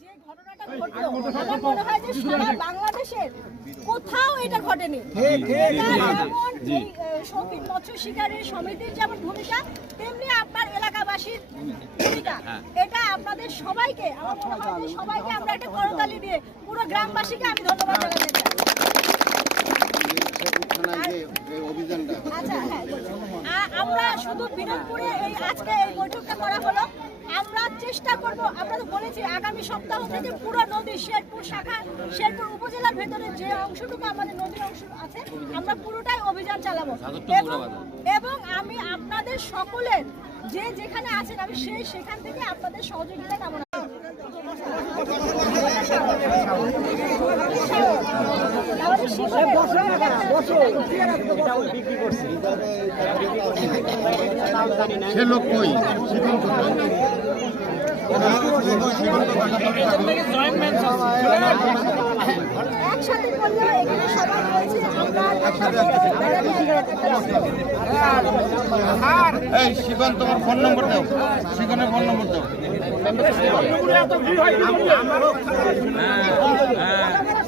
যে ঘটনাটা ঘটলো আমার মনে হয় যে সারা বাংলাদেশের কোথাও এটা ঘটেনি। যেমন শৌখিন মৎস্য শিকারী সমিতির যেমন ভূমিকা তেমনি আপনার এলাকাবাসীর ভূমিকা। এটা আপনাদের সবাইকে আমার মনে হয় যে সবাইকে আমরা একটা করতালি দিয়ে পুরো গ্রামবাসীকে আমি ধন্যবাদ জানাতে চাই। আচ্ছা হ্যাঁ। আমরা শুধু বিনোদপুরে এই আজকে এই বৈঠকটা করা হলো। আমরা চেষ্টা করব আমরা তো বলেছি আগামী সপ্তাহ থেকে পুরো নদী শেরপুর শাখা শেরপুর উপজেলার ভেতরে যে অংশটুকু আমাদের নদীর অংশ আছে আমরা পুরোটাই অভিযান চালাবো। এবং আমি আপনাদের সকলের যে যেখানে আছেন আমি সেই সেখান থেকে আপনাদের সহযোগিতা কামনা আমাদের সে লোক কই? একসাথে করলে এখানে সবাই রয়েছে আমরা এই শিখন তোমার ফোন নম্বর দাও। শিখনের ফোন নম্বর দাও।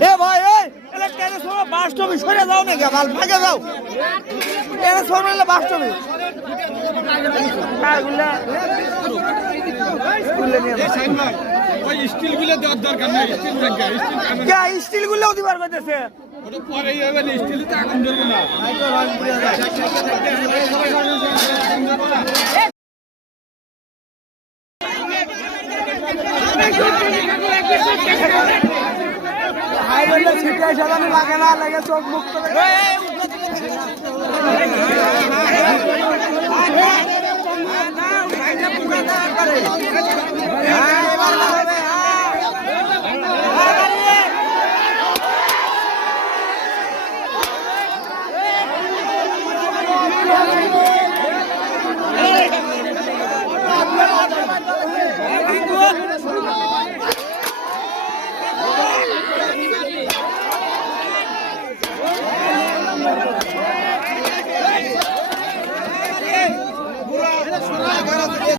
এ ভাই এই এলে টেনে সরো বাস্তবে সরে যাও না কে ভালো ভাগে যাও। টেনে সরলে বাস্তবে স্টিলগুলো দিবার লাগে না লাগে চোখ মুখ